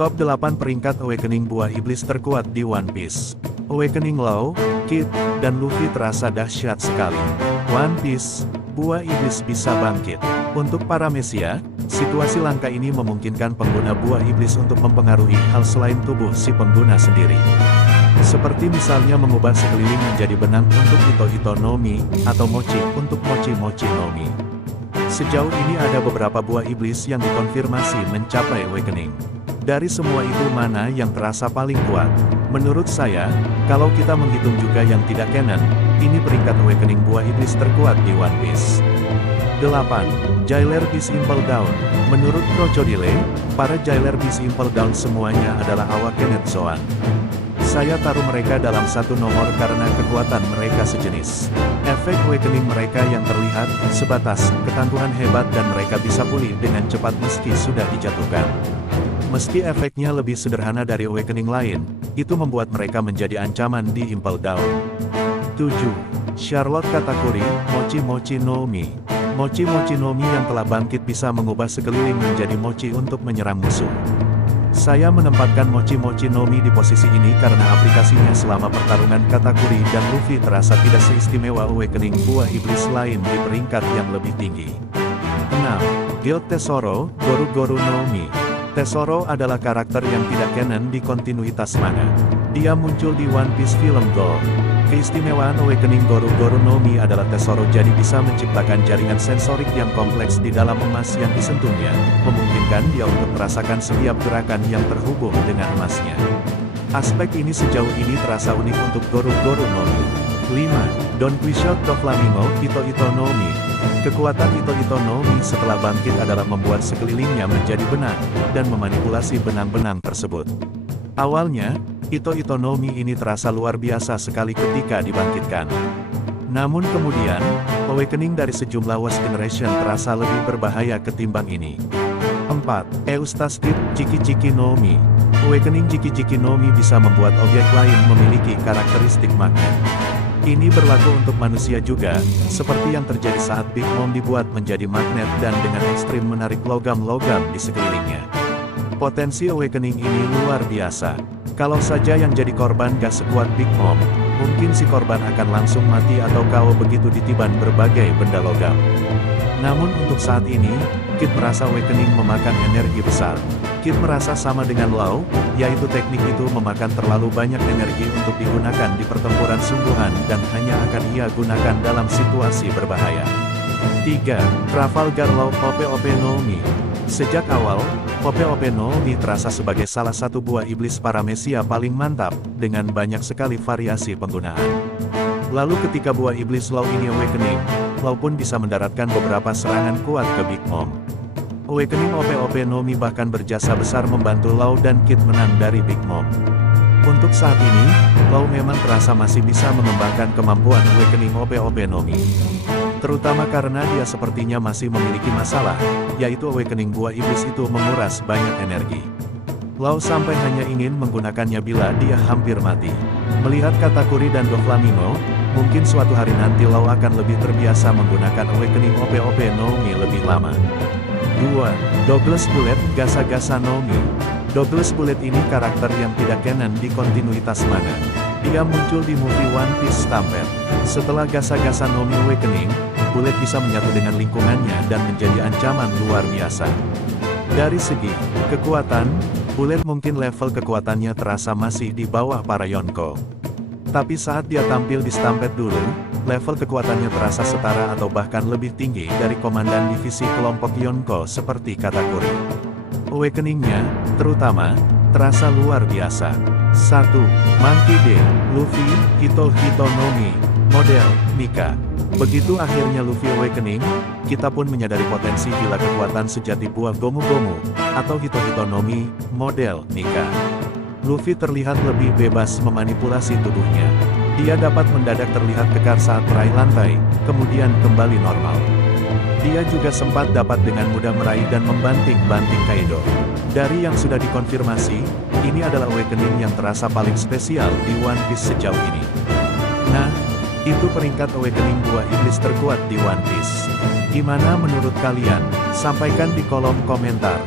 Top 8 peringkat Awakening buah iblis terkuat di One Piece. Awakening Law, Kid, dan Luffy terasa dahsyat sekali. One Piece, buah iblis bisa bangkit. Untuk para Mesia, situasi langka ini memungkinkan pengguna buah iblis untuk mempengaruhi hal selain tubuh si pengguna sendiri. Seperti misalnya mengubah sekeliling menjadi benang untuk Ito-Ito no Mi, atau Mochi untuk Mochi-Mochi no Mi. Sejauh ini ada beberapa buah iblis yang dikonfirmasi mencapai Awakening. Dari semua itu mana yang terasa paling kuat? Menurut saya, kalau kita menghitung juga yang tidak canon, ini peringkat Awakening buah iblis terkuat di One Piece. 8. Jailer Beast Impel Down. Menurut Crocodile, para Jailer Beast Impel Down semuanya adalah awak Genet Zoan. Saya taruh mereka dalam satu nomor karena kekuatan mereka sejenis. Efek Awakening mereka yang terlihat, sebatas, ketangguhan hebat dan mereka bisa pulih dengan cepat meski sudah dijatuhkan. Meski efeknya lebih sederhana dari Awakening lain, itu membuat mereka menjadi ancaman di Impel Down. 7. Charlotte Katakuri, Mochi-Mochi no Mi. Mochi-Mochi no Mi yang telah bangkit bisa mengubah sekeliling menjadi mochi untuk menyerang musuh. Saya menempatkan Mochi-Mochi no Mi di posisi ini karena aplikasinya selama pertarungan Katakuri dan Luffy terasa tidak seistimewa Awakening buah iblis lain di peringkat yang lebih tinggi. 6. Guild Tesoro, Goru-Goru no Mi. Tesoro adalah karakter yang tidak canon di kontinuitas manga. Dia muncul di One Piece Film Gold. Keistimewaan Awakening Goru-Goru no Mi adalah Tesoro jadi bisa menciptakan jaringan sensorik yang kompleks di dalam emas yang disentuhnya, memungkinkan dia untuk merasakan setiap gerakan yang terhubung dengan emasnya. Aspek ini sejauh ini terasa unik untuk Goru-Goru no Mi. 5. Don Quixote Doflamingo, Ito-Ito no Mi. Kekuatan Ito-Ito no Mi setelah bangkit adalah membuat sekelilingnya menjadi benang, dan memanipulasi benang-benang tersebut. Awalnya, Ito-Ito no Mi ini terasa luar biasa sekali ketika dibangkitkan. Namun kemudian, Awakening dari sejumlah West Generation terasa lebih berbahaya ketimbang ini. 4. Eustace Kid, Chiki-Chiki no Mi. Awakening Chiki-Chiki no Mi bisa membuat objek lain memiliki karakteristik magnet. Ini berlaku untuk manusia juga, seperti yang terjadi saat Big Mom dibuat menjadi magnet dan dengan ekstrim menarik logam-logam di sekelilingnya. Potensi Awakening ini luar biasa. Kalau saja yang jadi korban gak sekuat Big Mom, mungkin si korban akan langsung mati atau KO begitu ditiban berbagai benda logam. Namun untuk saat ini, Kid merasa Awakening memakan energi besar. Kid merasa sama dengan Law, yaitu teknik itu memakan terlalu banyak energi untuk digunakan di pertempuran sungguhan dan hanya akan ia gunakan dalam situasi berbahaya. 3. Trafalgar Law Ope-Ope no Mi. Sejak awal, Ope-Ope no Mi terasa sebagai salah satu buah iblis para Mesia paling mantap, dengan banyak sekali variasi penggunaan. Lalu ketika buah iblis Law ini Awakening, Law pun bisa mendaratkan beberapa serangan kuat ke Big Mom. Awakening Ope-Ope no Mi bahkan berjasa besar membantu Law dan Kid menang dari Big Mom. Untuk saat ini, Law memang terasa masih bisa mengembangkan kemampuan Awakening Ope-Ope no Mi. Terutama karena dia sepertinya masih memiliki masalah, yaitu Awakening buah iblis itu menguras banyak energi. Law sampai hanya ingin menggunakannya bila dia hampir mati. Melihat Katakuri dan Doflamingo, mungkin suatu hari nanti Law akan lebih terbiasa menggunakan Awakening Ope-Ope no Mi lebih lama. 2. Douglas Bullet, Gasa-Gasa no Mi. Douglas Bullet ini karakter yang tidak canon di kontinuitas manga. Dia muncul di movie One Piece Stampede. Setelah Gasa-Gasa no Mi Awakening, Bullet bisa menyatu dengan lingkungannya dan menjadi ancaman luar biasa. Dari segi kekuatan, Bullet mungkin level kekuatannya terasa masih di bawah para Yonko. Tapi saat dia tampil di Stampede dulu, level kekuatannya terasa setara atau bahkan lebih tinggi dari komandan divisi kelompok Yonko seperti Katakuri. Awakeningnya, terutama, terasa luar biasa. 1. Monkey D. Luffy, Hito-Hito no Mi, model, Nika. Begitu akhirnya Luffy Awakening, kita pun menyadari potensi bila kekuatan sejati buah Gomu-Gomu, atau Hito-Hito no Mi, model, Nika. Luffy terlihat lebih bebas memanipulasi tubuhnya. Dia dapat mendadak terlihat kekar saat meraih lantai, kemudian kembali normal. Dia juga sempat dapat dengan mudah meraih dan membanting-banting Kaido. Dari yang sudah dikonfirmasi, ini adalah Awakening yang terasa paling spesial di One Piece sejauh ini. Nah, itu peringkat Awakening buah iblis terkuat di One Piece. Gimana menurut kalian? Sampaikan di kolom komentar.